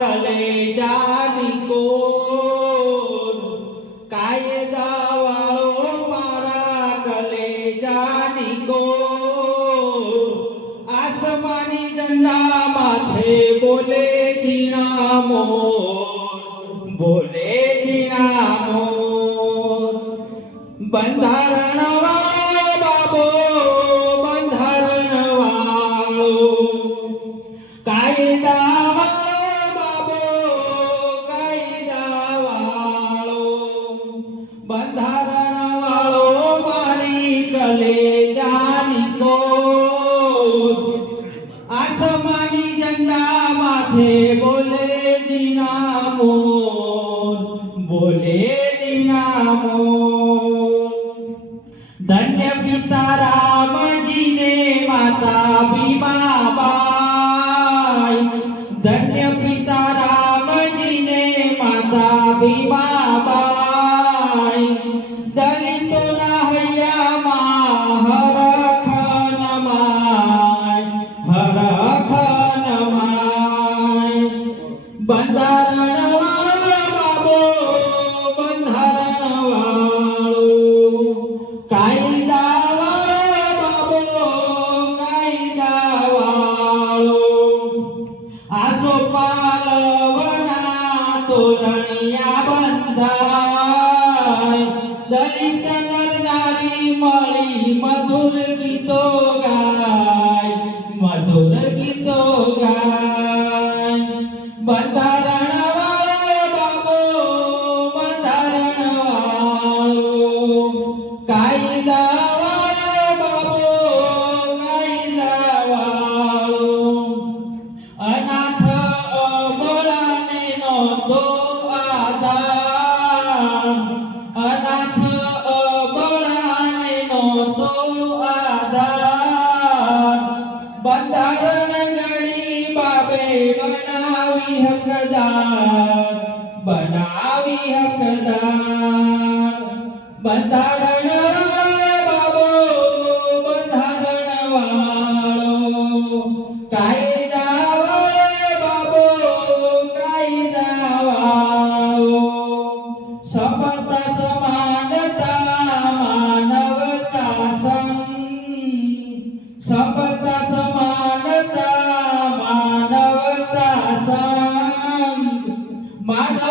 કલેજાની core કાયદા વાળો મારા કલેજાની કોર આસમાની ઝંડા માથે બોલે જીણા મોર બોલે જીણા મોર બંધારણ વાળો બાબો બંધારણ વાળો કાયદા બંધારણ વાળો મારી કલેજાની કોર આસમાની ઝંડા માથે બોલે જીના મોર બોલે જીના મોર ધન્ય પિતા રામજીને માતા ભીમાબાઈ ધન્ય પિતા રામજીને માતા ભીમાબાઈ દલિતોના હૈયામાં હરખન માય બંધારણ વાળો બાબો બંધારણ વાળો કાયદા વાળો બાબો કાયદા વાળો આસો પાલવના તોરણિયા બંધાય દલિત નરનારી મળી મધુર ગીતો ગાય મધુર ગીતો ગાય બંધારણ વાળો બાબો બંધારણ વાળો કાયદા વાળો બાબો કાયદા વાળો અનાથ અબોળાને નહોતો આધાર અનાથ અબોળાને નહોતો આધાર બંધારણ ઘડી બાબે બનાવી હકદાર બંધારણ બાબો બંધારણ વાળો કાયદા વાળો બાબો કાયદા વાળો સમતા સમાનતા માનવતા સમતા સમાનતા માનવતા